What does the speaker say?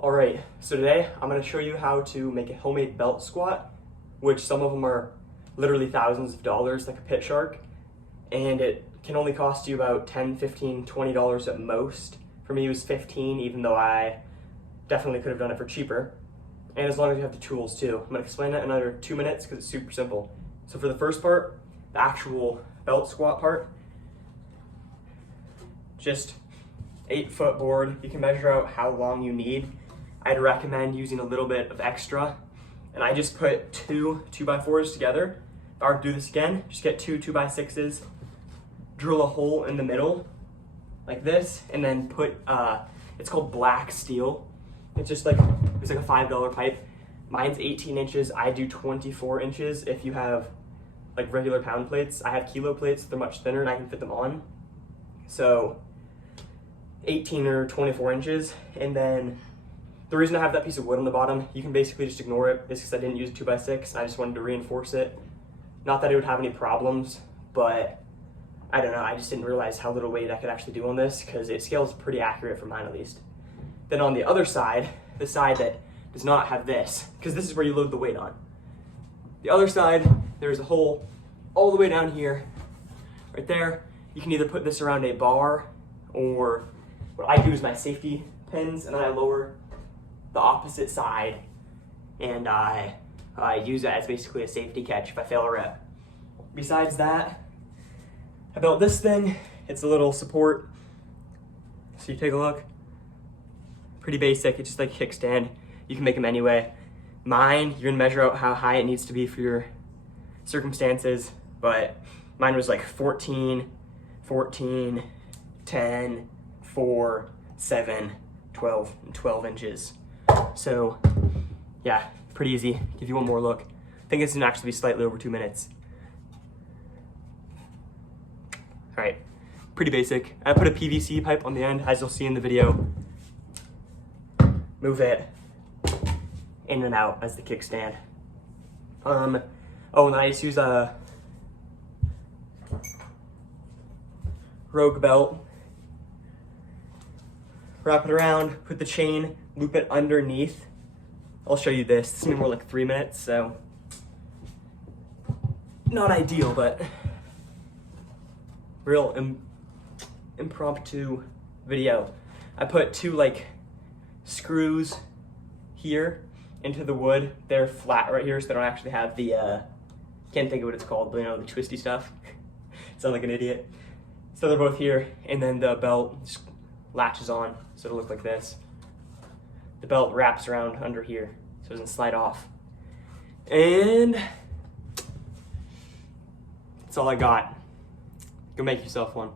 All right, so today I'm gonna show you how to make a homemade belt squat, which some of them are literally thousands of dollars, like a Pit Shark, and it can only cost you about $10, $15, $20 at most. For me, it was 15, even though I definitely could have done it for cheaper. And as long as you have the tools too. I'm gonna explain that in under 2 minutes because it's super simple. So for the first part, the actual belt squat part, just 8-foot board. You can measure out how long you need. I'd recommend using a little bit of extra. And I just put two 2x4s together. If I were to do this again, just get two 2x6s, drill a hole in the middle like this, and then put, it's called black steel. It's just like, it's like a $5 pipe. Mine's 18 inches, I do 24 inches if you have like regular pound plates. I have kilo plates, they're much thinner and I can fit them on. So 18 or 24 inches. And then the reason I have that piece of wood on the bottom, you can basically just ignore it, is because I didn't use a 2x6. I just wanted to reinforce it. Not that it would have any problems, but I don't know, I just didn't realize how little weight I could actually do on this because it scales pretty accurate for mine at least. Then on the other side, the side that does not have this, because this is where you load the weight on. The other side, there's a hole all the way down here, right there. You can either put this around a bar, or what I do is my safety pins, and then I lower the opposite side, and I use it as basically a safety catch if I fail a rep. Besides that, I built this thing. It's a little support. So you take a look. Pretty basic, it's just like a kickstand. You can make them anyway. Mine, you're gonna measure out how high it needs to be for your circumstances, but mine was like 14, 14, 10, 4, 7, 12, and 12 inches. So yeah, pretty easy. Give you one more look. I think this can actually be slightly over 2 minutes. All right, pretty basic. I put a PVC pipe on the end, as you'll see in the video. Move it in and out as the kickstand. Oh, and I just use a Rogue belt. Wrap it around, put the chain, loop it underneath. I'll show you this. This is gonna be more like 3 minutes, so not ideal, but real impromptu video. I put two like screws here into the wood. They're flat right here, so they don't actually have the can't think of what it's called, but you know, the twisty stuff. Sound like an idiot. So they're both here, and then the belt just latches on, so it'll look like this. The belt wraps around under here, so it doesn't slide off. And that's all I got. Go make yourself one.